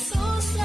Jesus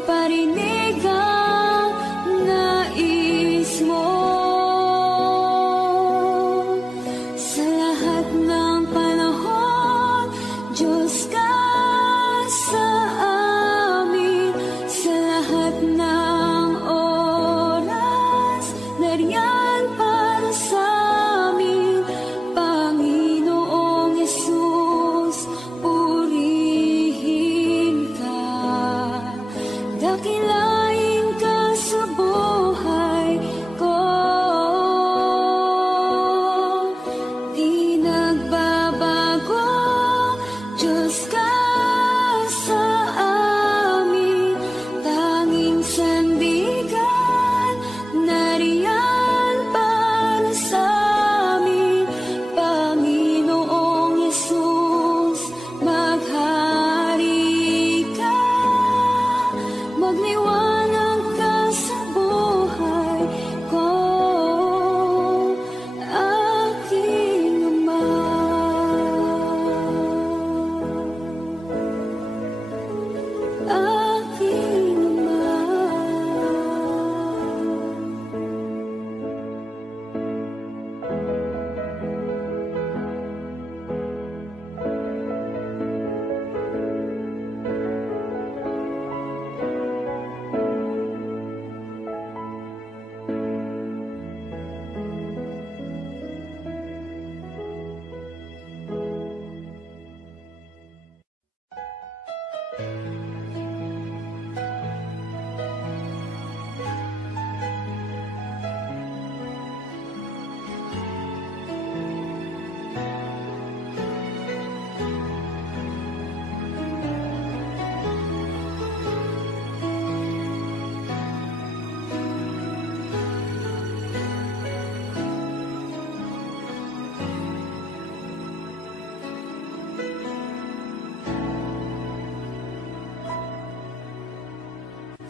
Iparinig ang nais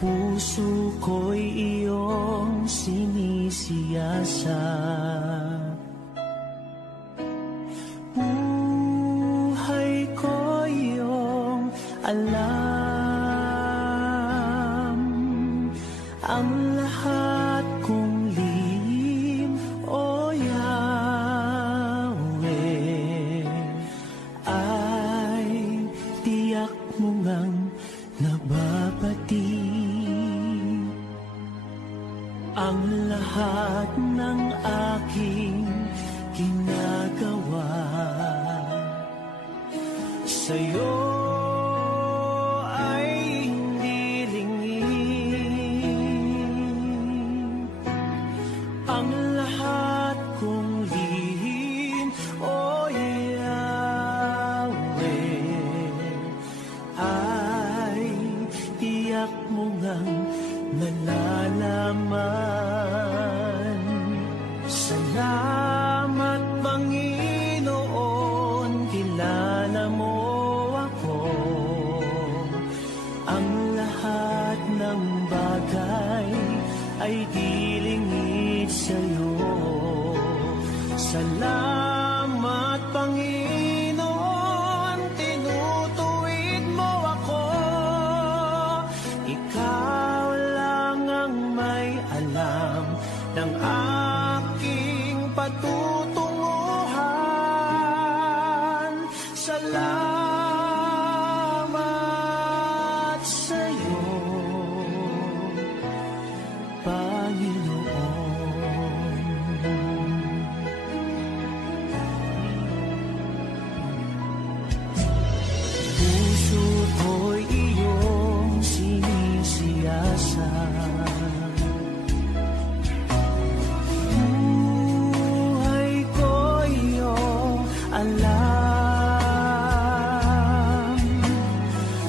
puso ko'y iyong sinisiyasat. Buhay ko iyong alam, ang lahat kong lihim, O Yahweh, ay tiyak mo ngang nababati. Ang lahat ng aking ginagawa sa'yo ay hindi lingid. Ang lahat kong lihim, O Yahweh, ay tiyak mo ngang nalalaman. Salamat, Panginoon, kilala mo ako. Ang lahat ng bagay ay dilingid sa'yo. Salamat, Panginoon, tinutuwid mo ako. Ikaw lang ang may alam ng aking patutunguhan. Salamat sa'yo, Panginoon. Puso ko'y iyong sinisiyasat. Buhay ko iyong alam,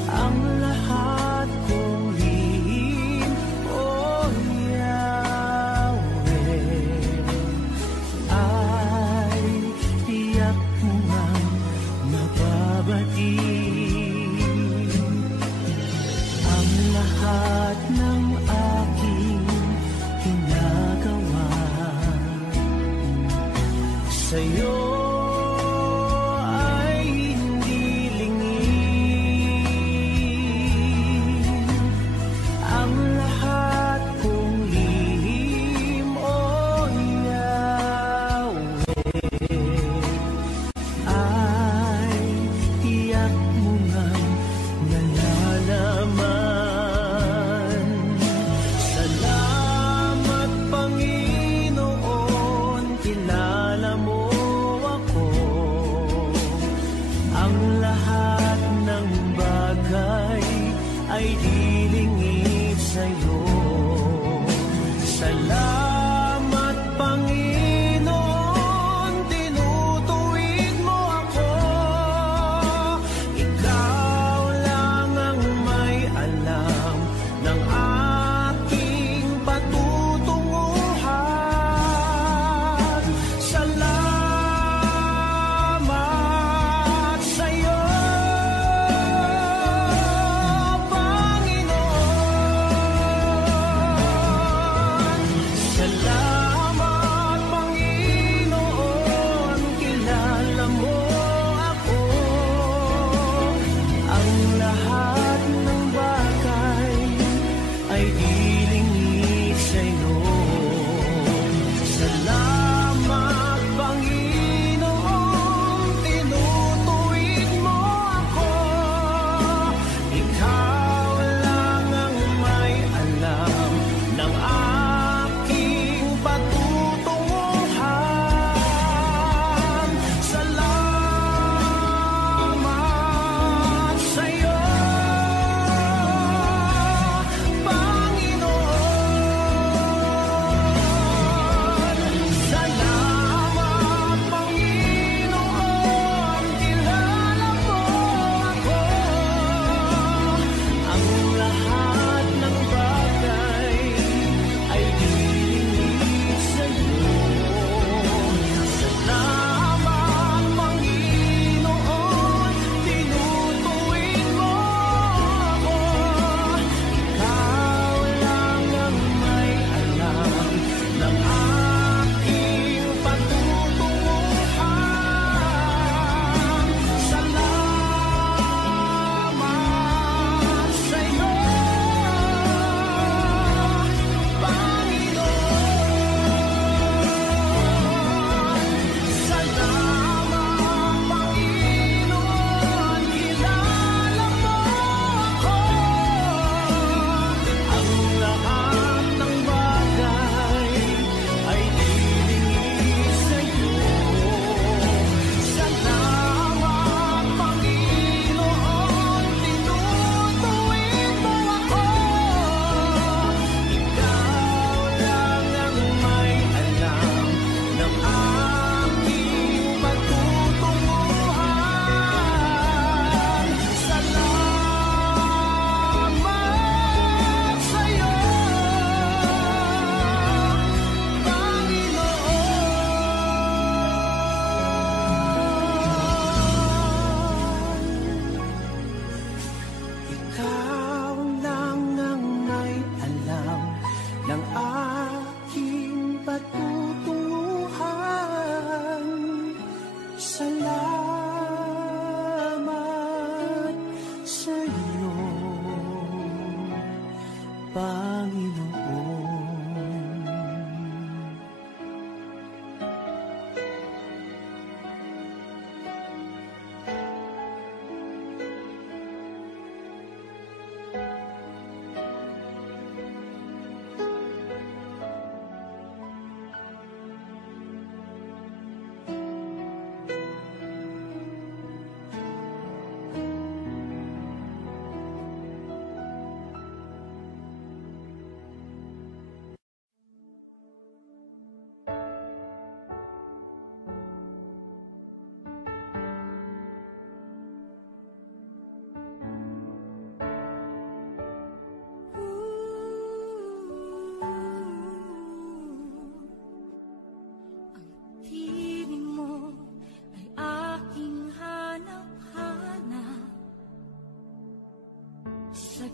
ang lahat kong lihim, O Yahweh, ay tiyak mo ngang nababati. Ang lahat ng aking ginagawa sa'yo ay hindi lingid. Ang lahat kong lihim, O Yahweh, ay tiyak mo ngang nalalaman. Salamat, Panginoon, kilala mo ako. Ang lahat ng bagay ay dilingid sa'yo. Salamat, Panginoon, tinutuwid mo ako. Ikaw lang ang may alam ng aking patutunguhan. Salamat sa'yo, Panginoon.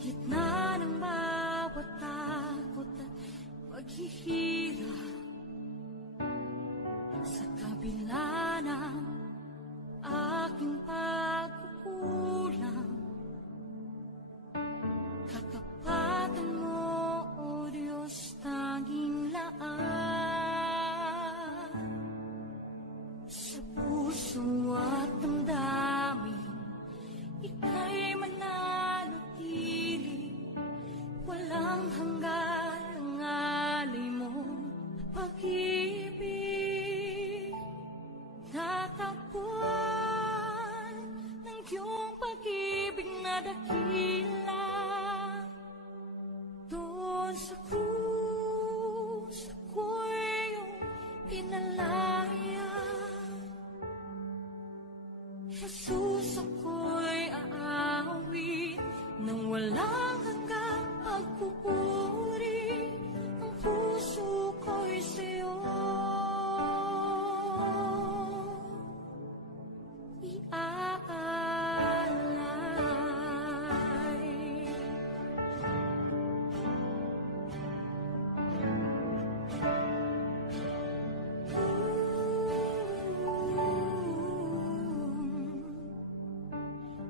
gitna ng bawat takot at paghihirap, sa kabila ng aking pagkukulang, katapatan mo, O Diyos, tanging laan. Sa puso at damdamin, ika'y mananatili, walang hanggan ang alay mong pag-ibig. Natagpuan ng iyong pag-ibig na dakila, doon sa krus ako'y iyong pinalaya. Jesus, ako'y aawit nang walang hanggang pagpupuri. Ang puso ko'y sa'yo iaalay.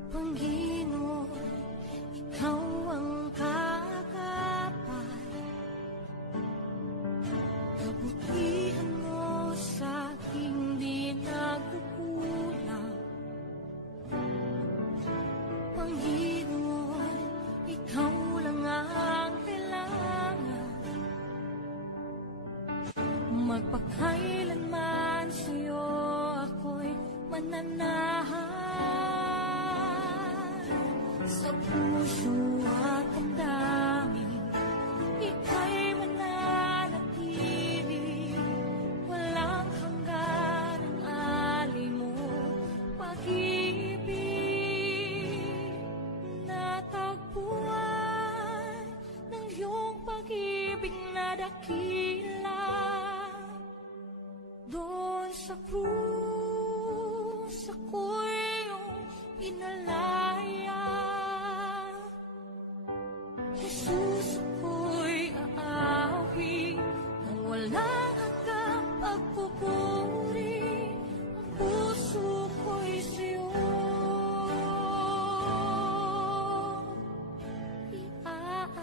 Panginoon, ikaw ang kakapat, kabutihan mo sa aking di nagkukulang. Panginoon, ikaw lang ang kailangan, magpakailanman sa'yo ako'y mananahan. Sa puso at damdamin, ika'y mananatili, walang hanggan ang alay mo pag-ibig. Natagpuan ng iyong pag-ibig na dakila, doon sa krus ako'y iyong pinalaya. Jesus, ako'y aawit nang walang hanggang pagpupuri. Ang puso ko'y sa'yo iaalay.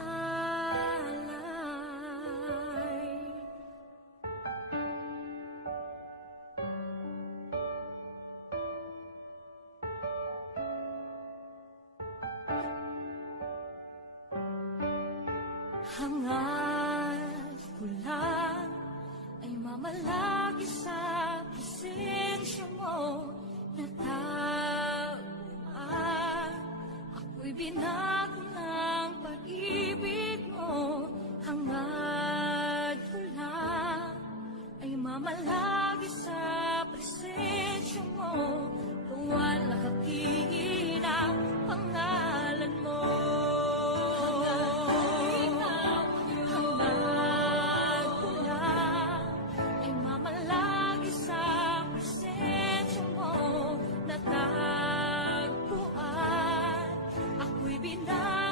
Hangad ko lang ay mamalagi sa presensya mo, natagpuan. Ako'y binago ng pag-ibig mo. Hangad ko lang ay mamalagi sa presensya mo, luwalhati ang pangalan mo. Natagpuan, ako'y binag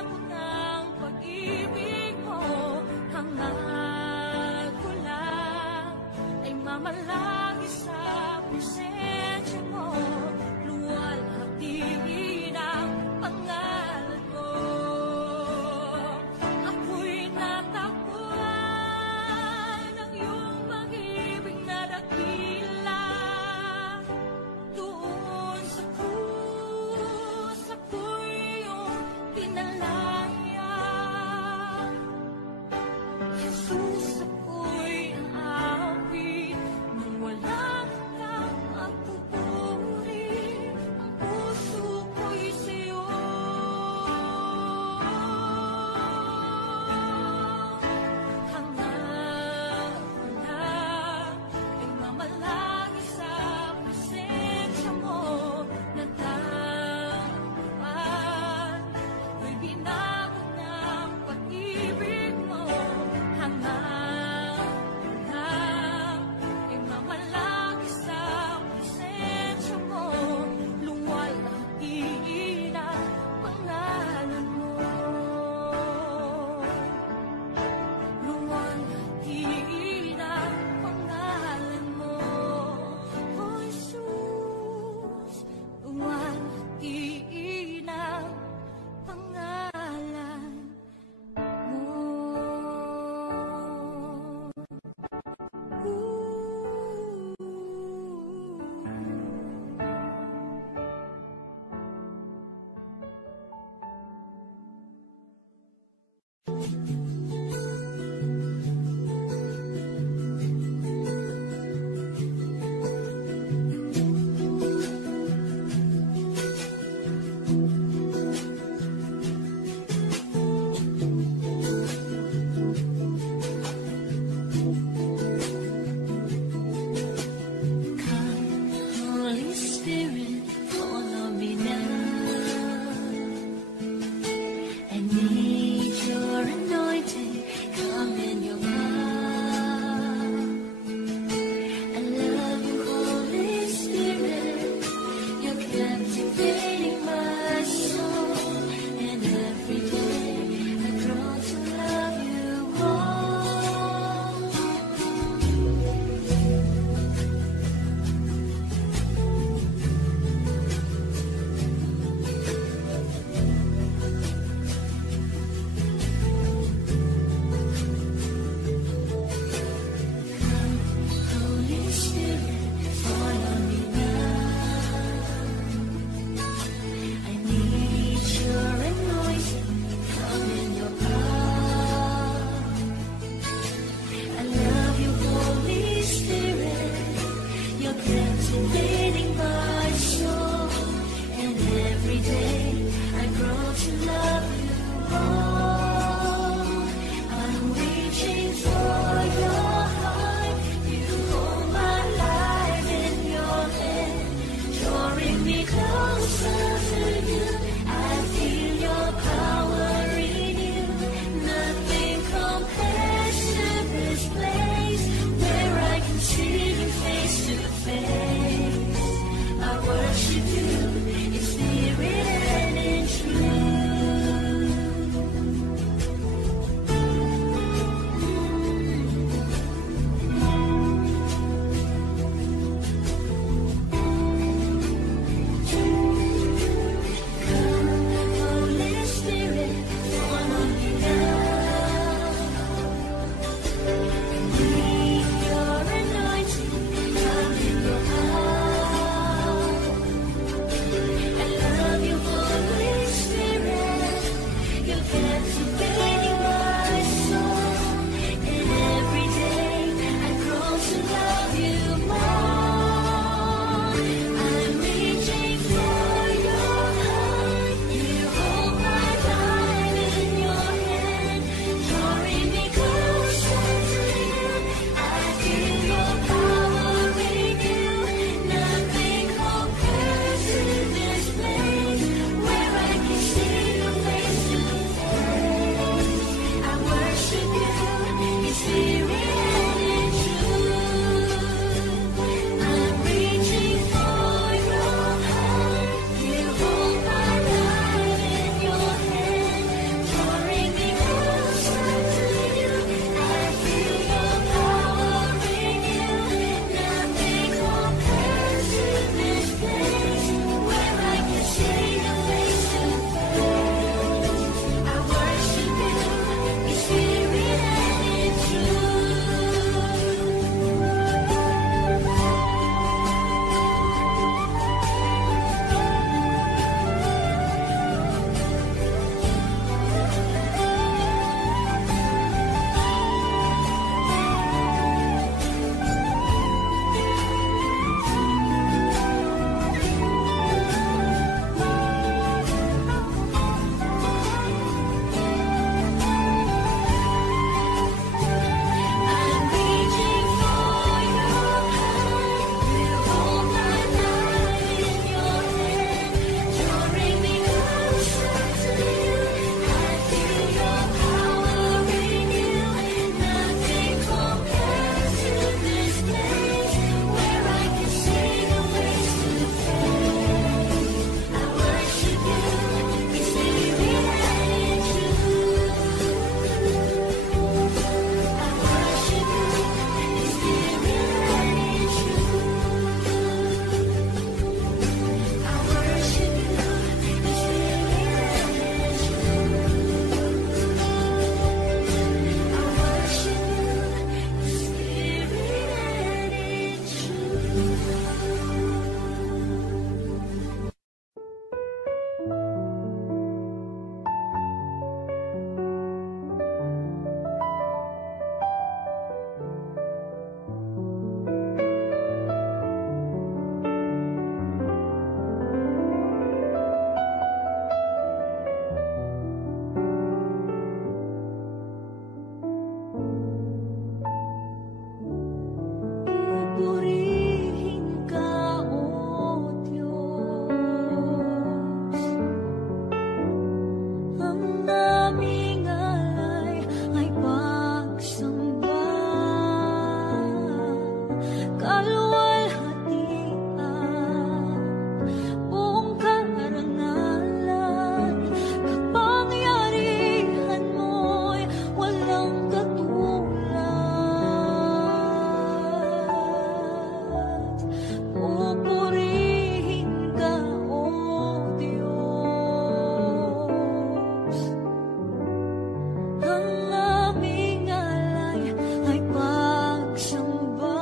Ang aming alay ay pagsamba,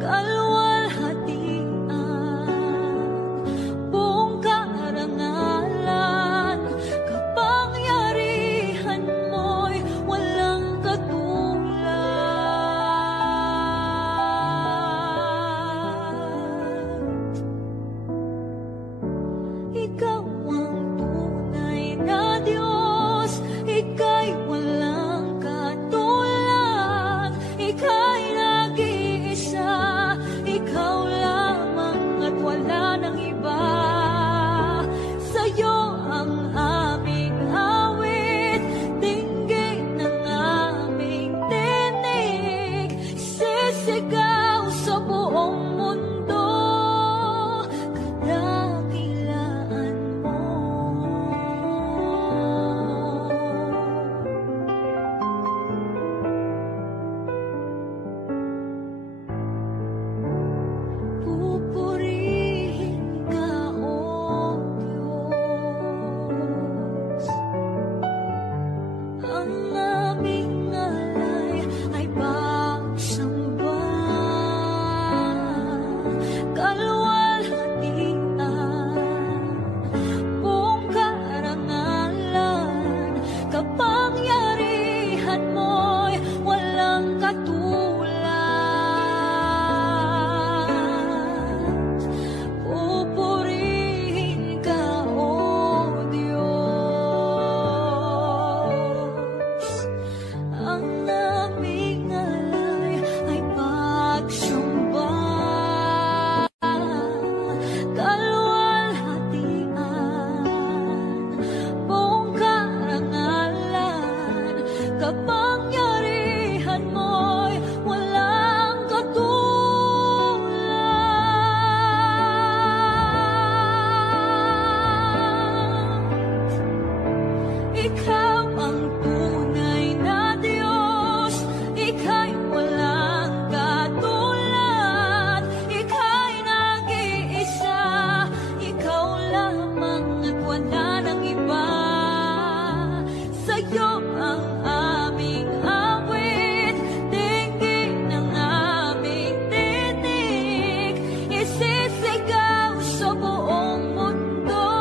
kalwalhatian, buong karangalan, kapangyarihan mo'y walang katulad. Ikaw ang tunay na Diyos, Ika'y walang katulad, Ika'y nag-iisa, Ikaw lamang at wala nang iba. Sa'yo ang aming awit, dinggin ng aming tinig, sisigaw sa buong mundo, kadakilaan mo. Pupurihin ka, O Diyos. Ang aming alay ay pagsamba, kalwalhatian, buong karangalan, kapangyarihan mo'y walang katulad. Pupurihin ka, O Diyos. Ang aming alay ay pagsamba, kalwalhatian, buong karangalan, kapangyarihan mo'y walang katulad. Ikaw ang tunay na Diyos, Ika'y walang katulad, Ika'y nag-iisa, Ikaw lamang at wala nang iba. Sa'yo ang aming awit, dinggin ng aming tinig, isisigaw sa buong mundo,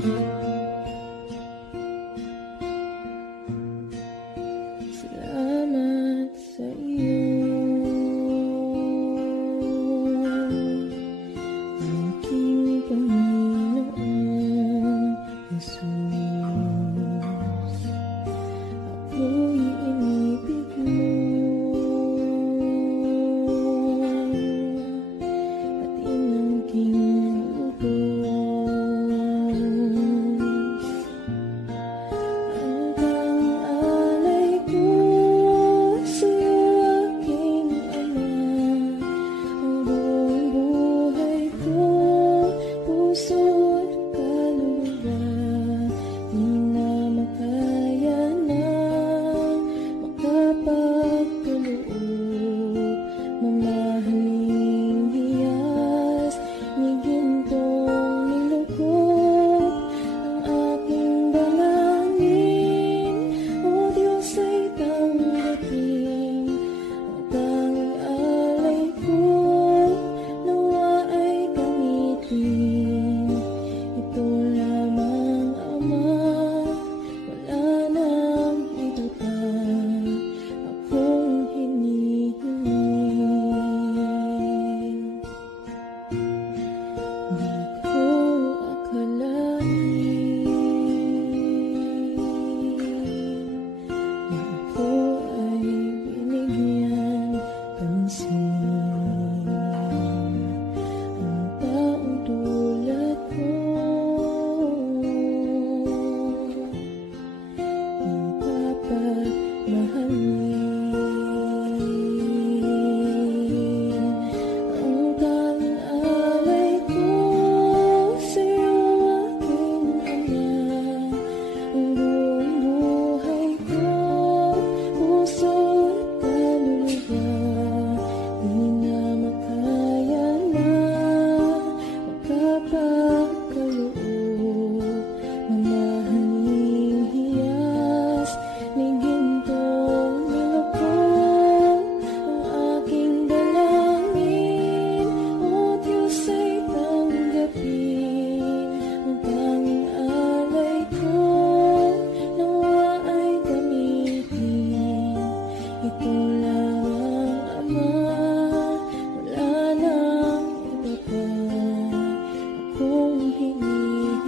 Salamat sa iyo, aking Panginoong Jesus. Ako'y inibig mo at inangking lubos. Hanggang alay ko sa'yo, aking Ama, ang buong buhay ko, puso at kaluluwa, di na makaya na makapagkaloob. Mamahaling hiyas ni gintong nilukot ang aking dalangin, O Diyos ay tanggapin. Hanggang alay ko, nawa ay gamitin. Ito lamang, Ama, wala nang iba pa akong hinihiling. Di ko akalain na ako ay binigyan pansin. Ang taong tulad ko di dapat mahalin. Hanggang alay ko sa'yo, aking Ama, ang buong buhay ko, puso at kaluluwa, di na makaya na makapagkaloob. Mamahaling hiyas ni gintong nilukot ang aking dalangin, O Diyos ay tanggapin. Hanggang alay ko, nawa ay gamitin. Ito lamang, Ama, wala nang iba pa akong hinihiling.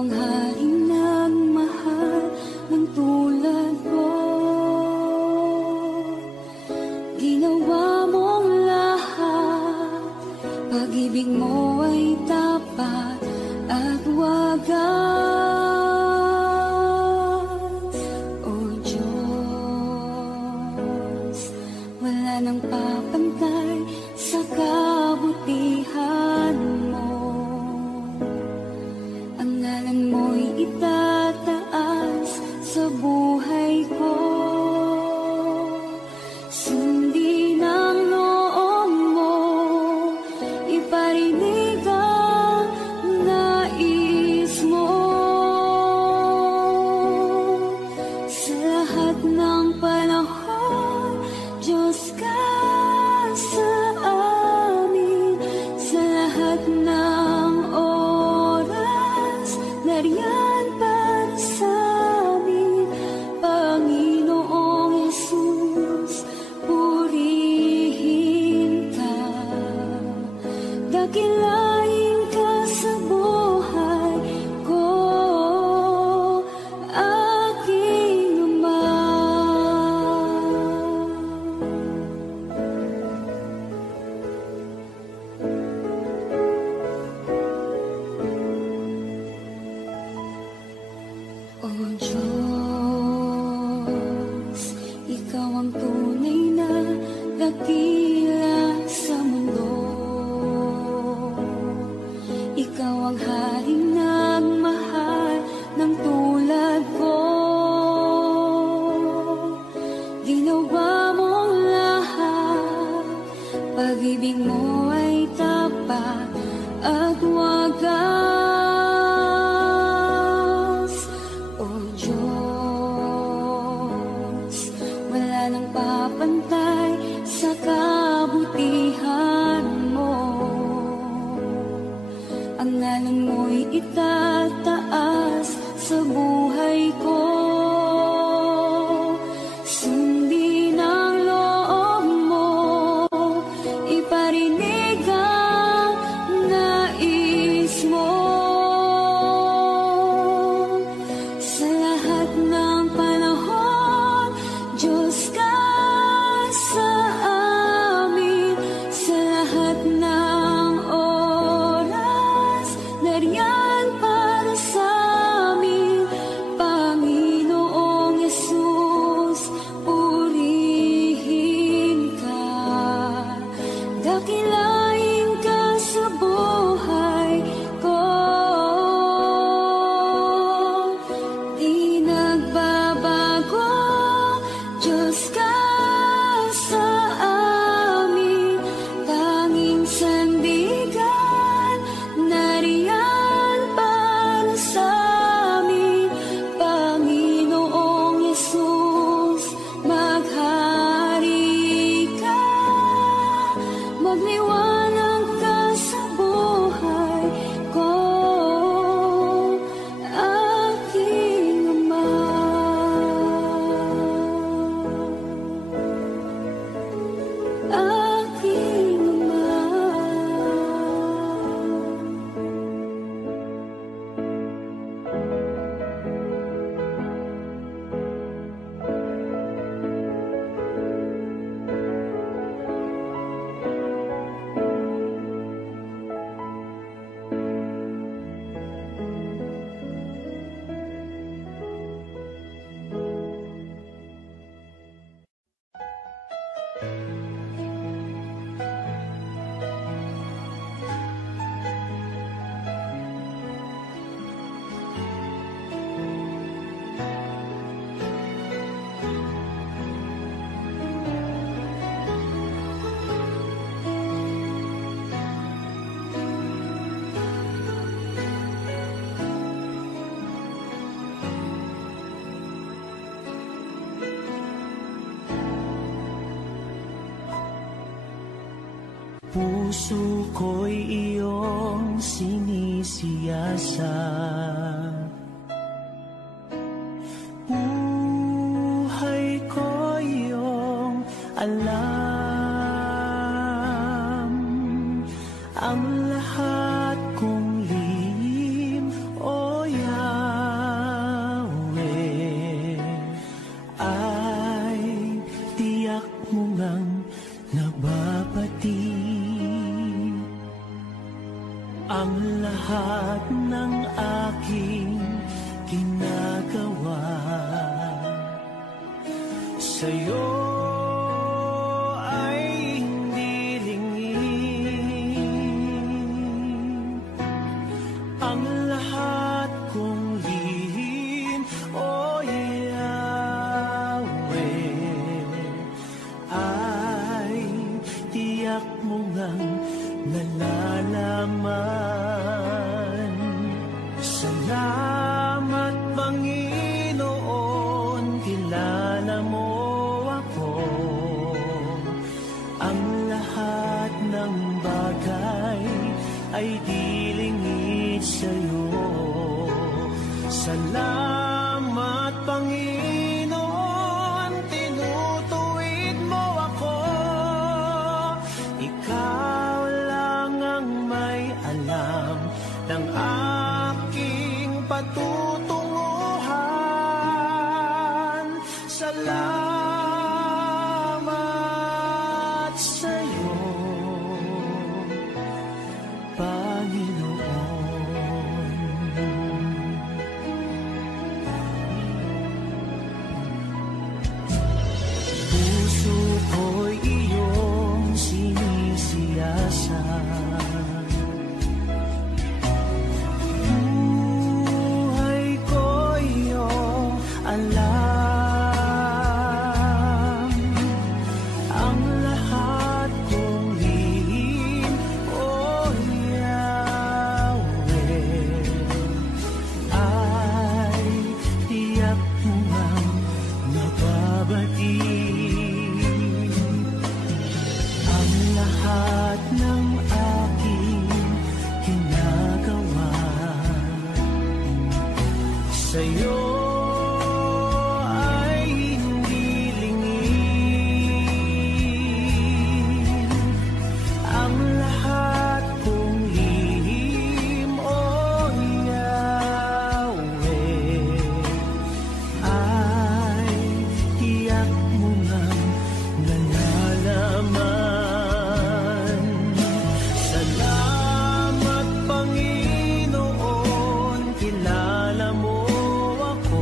ang haring nagmahal ng tulad ko. Ginawa mong lahat, pag-ibig mo ay tapat at wagas. O Diyos, wala nang papantay sa kabutihan mo. Ang ngalan mo'y itataas sa buhay ko. Sundin ang loob mo, iparinig ang nais mo. Sa lahat ng panahon, Diyos ka sa amin. Sa lahat ng oras, nariyan para sa amin. Panginoong Jesus, purihin ka. Dakilain ka sa buhay ko, aking Ama. O Diyos, Ikaw ang tunay na dakila sa mundo. Ikaw ang haring nagmahal ng tulad ko. Ginawa mong lahat, pag-ibig mo ay tapat at wagas. O Diyos, wala nang papantay sa kabutihan mo. Ang ngalan mo'y itataas sa buhay ko. Sundin ang loob mo, iparinig ang nais mo. Sa lahat ng panahon, Diyos ka sa amin. Sa lahat ng oras, nariyan para sa amin. Panginoong Jesus, purihin ka. Dakilain ka sa buhay ko. Di nagbabago, Diyos ka sa amin. Tanging sandigan, nariyan para sa amin. Panginoong Jesus, maghari ka. Magliwanag ka sa buhay ko, aking Ama. Aking Ama. Puso ko'y iyong sinisiyasat. Buhay ko iyong alam. Ang lahat kong lihim o yan sa'yo ay hindi lingid. Ang lahat kong lihim, O Yahweh, ay tiyak mo ngang nalalaman. Salamat, Panginoon, kilala mo ako. Ang lahat ng bagay ay di lingid sa'yo. Salamat, Panginoon, tinutuwid mo ako. Ikaw lang ang may alam ng aking patutunguhan. Salamat sa'yo, Panginoon. Puso ko'y iyong sinisiyasat. Buhay ko iyong alam. Ang lahat kong lihim, O Yahweh, ay tiyak mo ngang mababait. Ang lahat ng aking ginagawa sa'yo ay hindi lingid. Ang lahat kong lihim, O Yahweh, ay tiyak mo ngang nalalaman. Salamat, Panginoon, kilala mo ako.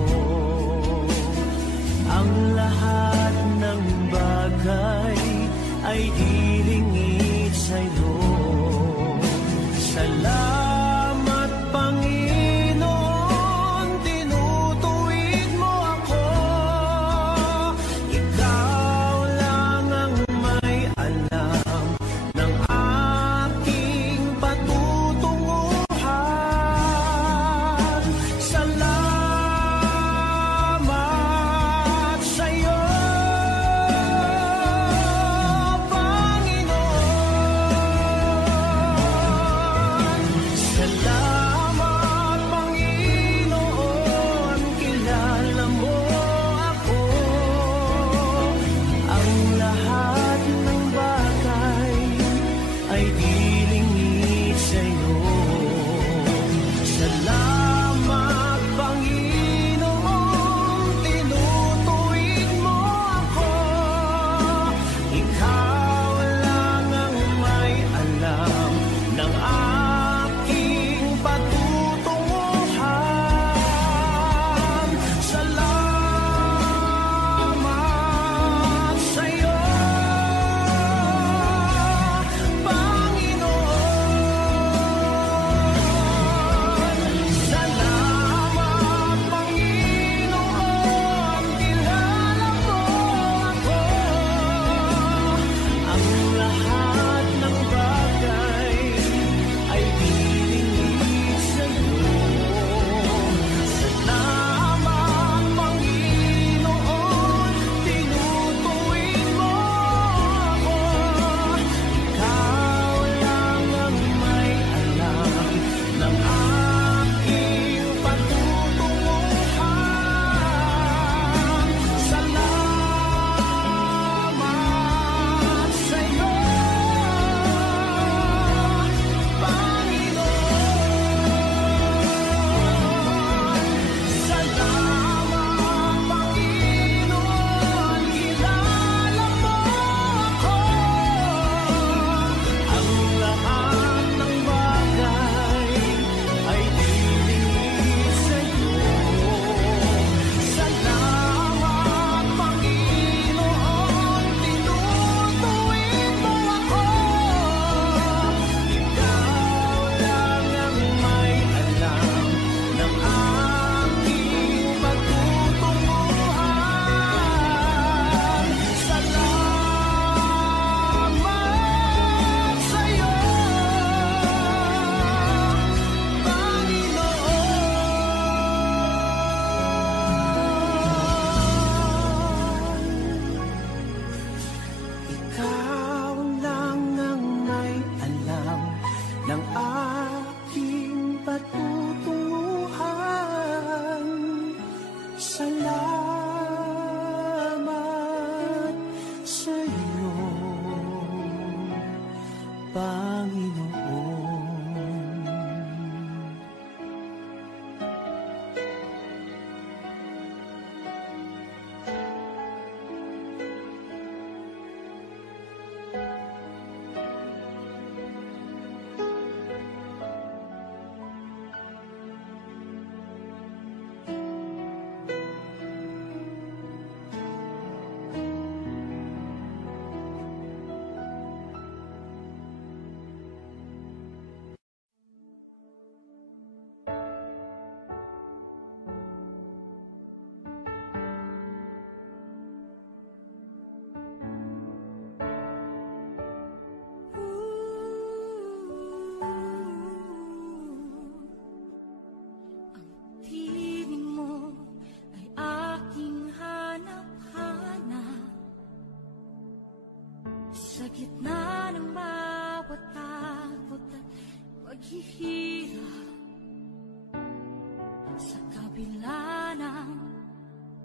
kabila ng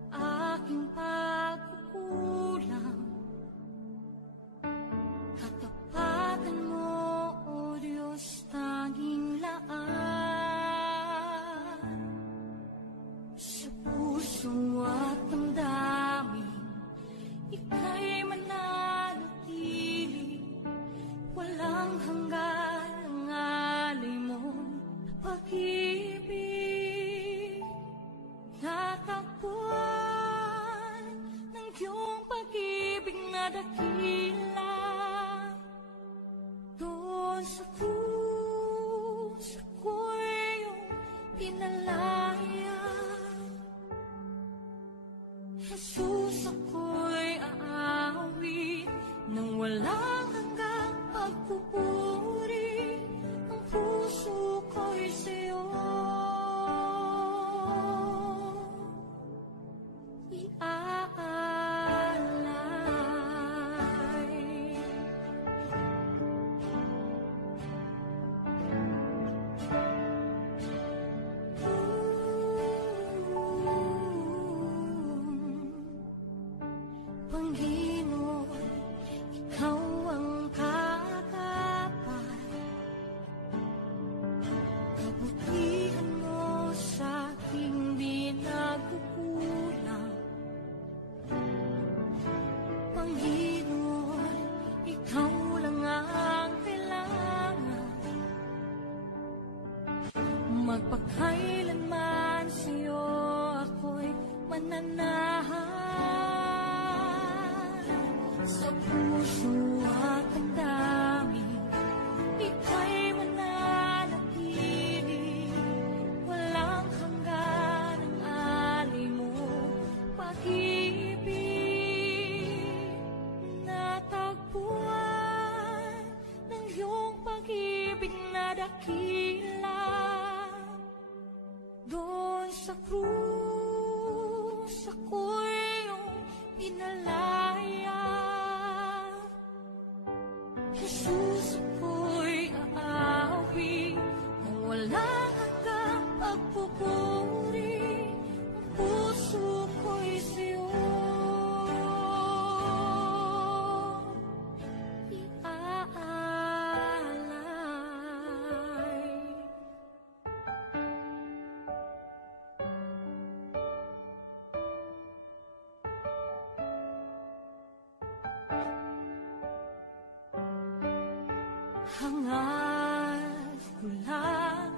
aking pagkukulang, katapatan mo, O Diyos, tanging laan. Sa puso at damdamin, ika'y mananatili, walang hanggan ang alay mong pag-ibig. Natagpuan ng iyong pag-ibig na dakila, doon sa krus ako'y iyong pinalaya. Jesus, ako'y aawit nang walang hanggang pagpupuri. Ang puso ko'y sa'yo iaalay. Panginoon, ikaw ang kakapat, kabutihan mo sa aking di nagkukulang. Panginoon, ikaw lang ang kailangan, magpakailanman sa'yo ako'y mananahan. Sa puso at damdamin, ika'y mananatili, walang hanggan ang alay mo pag-ibig. Natagpuan ng iyong pag-ibig na dakila, doon sa krus ako'y iyong pinalaya. Jesus, ako'y aawit nang walang hanggang pagpupuri. Ang puso ko'y sa'yo iaalay. Hangad ko lang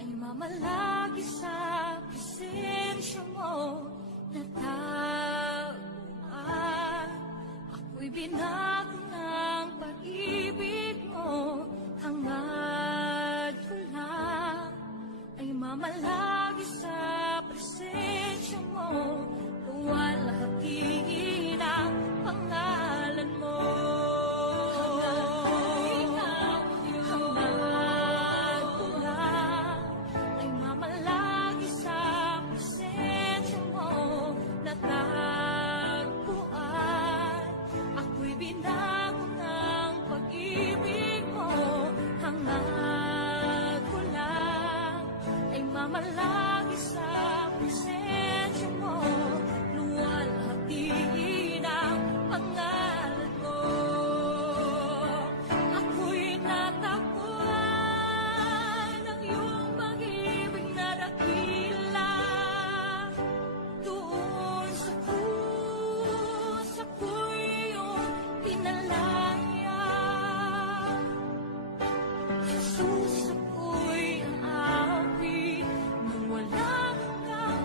ay mamalagi sa presensya mo, na taguan. Ako'y binago ng pag-ibig mo. Hangad ko lang ay mamalagi sa presensya mo, luwalhati ng pangalan mo. Mamalagi sa presensya mo, luwalhati ng pangalan mo. Ako'y natagpuan ng iyong pag-ibig na dakila, doon sa krus ako'y iyong pinalaya. Jesus, ako'y aawit nang walang hanggang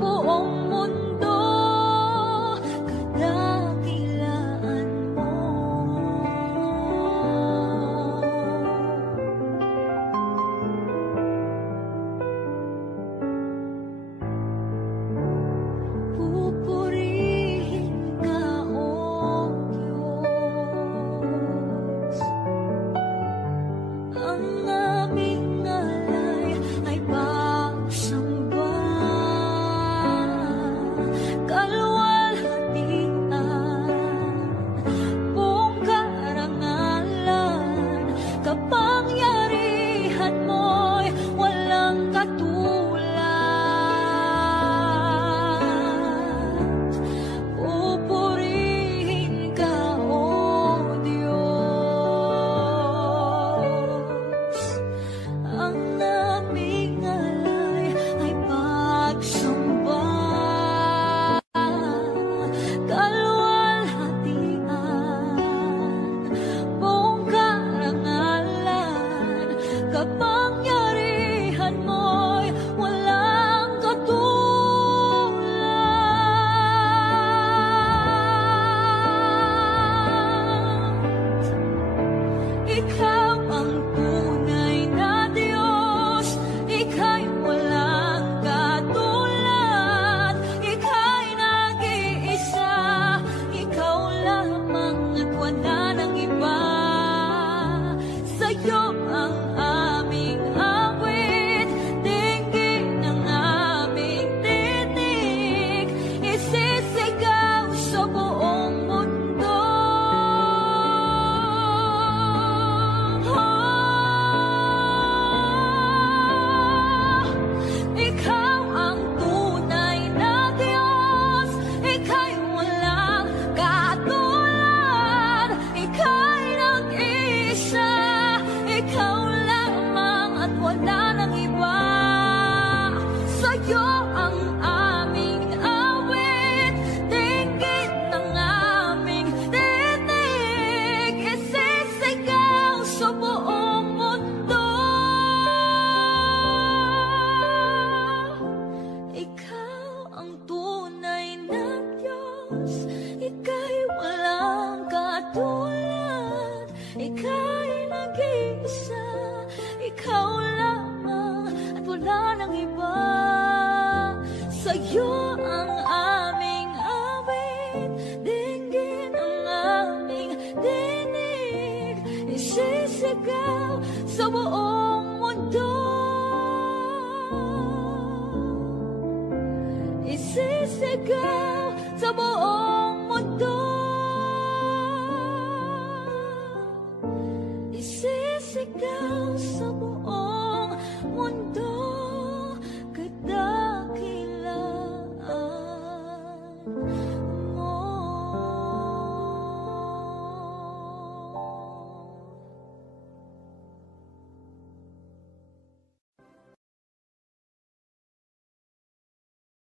buong mundo, kadakilaan mo. Pupurihin ka, O Diyos. Ang aming alay ay pagsamba, kalwalhatian, buong karangalan, kapangyarihan mo'y walang katulad. Pupurihin ka, O Diyos. Ang aming alay ay pagsamba, kalwalhatian, buong karangalan, kapangyarihan mo'y walang katulad. Ikaw ang tunay na Diyos, Ika'y walang katulad, Ika'y nag-iisa, Ikaw lamang at wala nang iba. Sa'yo ang aming awit, dinggin ang aming tinig, isisigaw sa buong mundo. Ikaw ang tunay na Diyos, Ika'y walang katulad, Ika'y nag-iisa, Ikaw lamang at wala nang iba. Sa'yo ang aming awit, dinggin ang aming tinig, isisigaw sa buong mundo. Ikaw ang tunay na Diyos, Ika'y walang katulad, Ika'y nag-iisa, Ikaw lamang at wala nang iba. Sa'yo ang aming awit, dinggin ang aming tinig, isisigaw sa buong mundo. Isisigaw sa buong mundo. Isisigaw sa buong mundo.